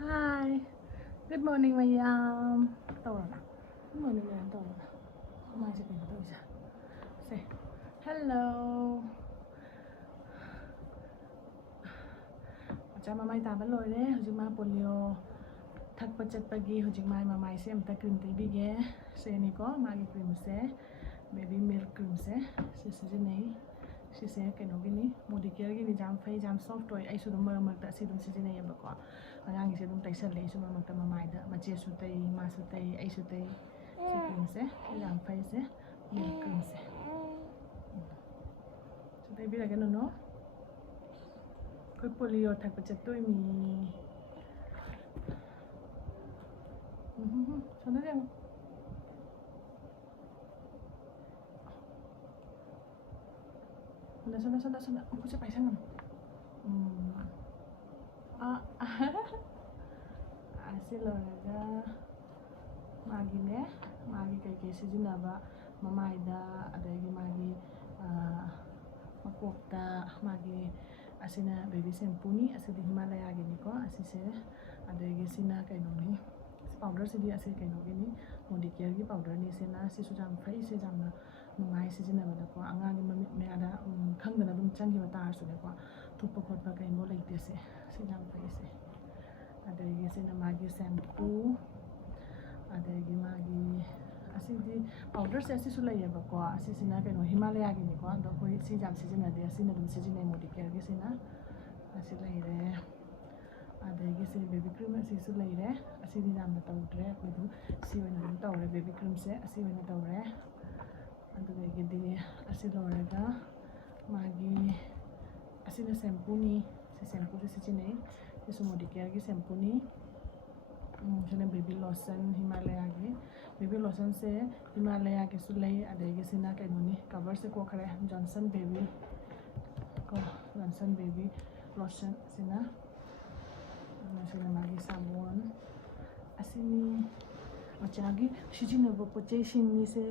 Hi, good morning, Mayam. Good morning, Mayam. Say hello. Chama mai ta ban loi le, hujung ma polio thak pachat pagi hujung mai mamai se amta cream te bige se ni ko magi cream se baby milk cream se nei si se keno gini modi care gini jam fai jam soft toy ai su dum mar ta si dum si nei ba ko angang se dum tai sal le su mar ta mamai da ma che su tai ma su tai ai su tai si cream se jam fai se milk cream se su tai bi la gano no koi polio thak pachat toy mi Sana lang. Sana. Aku siapa yang sana? Asil olaga. Magi ne, magi kay sijina ba mamay da adagi magi makokta magi asina baby shampoo ni asidi Himalaya gini ko asise adagi sina kay noni. Powder se dia ase kaino gini modi care gi powder ni se na si su jam fai se jam na mai si jina ba ko anga gi mamit me ada khangna dum changi ba tar su ne ko thupa khot ba kai mo lai te se jam fai se ada gi se na magi shampoo ada gi magi asi di powder se si su lai ba ko asi sina kaino Himalaya gi ni ko do ko si jam si jina de asi na dum si jina modi care gi se na asi lai re adagi se baby cream asi su lai re asi di jam na tawdre kodu si wena dum tawre baby cream se asi wena tawre adagi di asi loraga magi asi na shampoo ni si shampoo se chine si su modi care gi shampoo ni chane baby lotion Himalaya gi baby lotion se Himalaya gi su lai adagi sina kai noni cover se ko khare Johnson baby lotion sina sina magi sabon asini macagi shijina bo poche shinni se